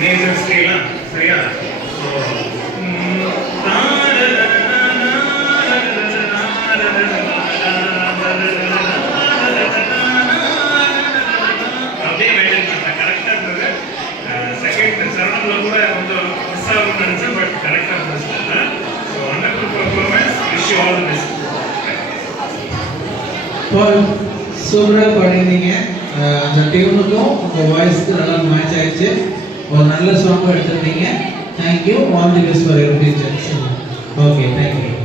major scale சரியா so அப்படியே maintain பண்ண கரெக்டா இருந்தது செகண்ட் சரணம்ல கூட கொஞ்சம் மிஸ் ஆகும் நினைச்சேன் பட் கரெக்டா இருந்துச்சு so wonderful performance wish you all the best பால் சூப்பரா பாடினீங்க அந்த டியூனுக்கும் உங்க வாய்ஸ்க்கு நல்லா மேட்ச் ஆயிடுச்சு ஒரு நல்ல சாங் எடுத்துட்டீங்க. Thank you. All the best for your future. Okay, thank you.